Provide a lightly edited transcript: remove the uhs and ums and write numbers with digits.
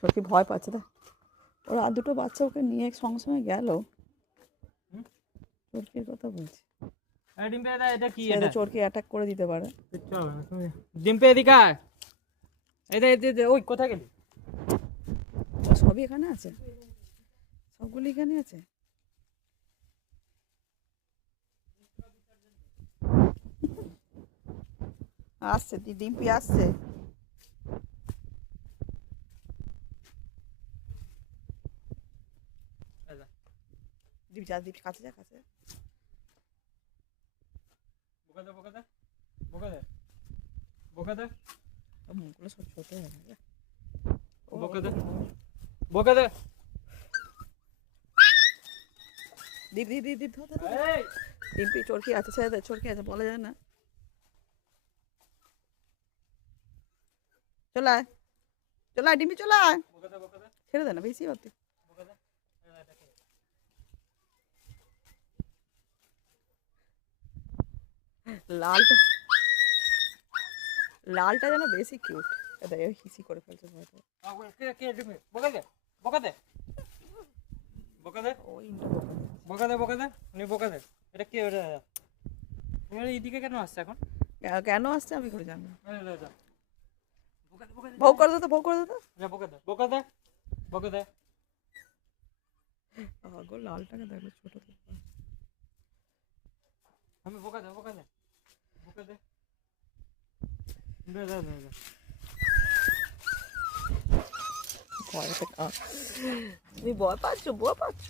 সত্যি ভয় পাচ্ছে তা ওরা আর দুটো বাচ্চা ওকে নিয়ে সঙ্গে সঙ্গে গেল চোরকির কথা বলছি চোরকি অ্যাটাক করে দিতে পারে ডিম্পে এদিকে আয়। ওই কোথায় গেলি? সবই এখানে আছে সবগুলি এখানে আছে আসছে ডিম্পি আসছে দীপ যা দীপ কাছে যা কাছে মুখগুলো সব ছোট হয়ে গেছে দীপ দীপ দীপ দীপ ধর ডিম্পি চোরকি আছে ছেড়ে দে চোরকি আছে বলা যায় না চলায় চলায় ডিম্পি চলায় ছেড়ে দে না বেশি হতে লালটা লালটা যেন বেশি কিউট এটা হিসি করে ফেলছে এদিকে কেন আসছে এখন? কেন আসছে আমি করে জানি ভোগ করে দে তো ভোগ করে দে তো লালটাকে দেখো ছোট আমি বোকা দে তুমি ভয় পাচ্ছ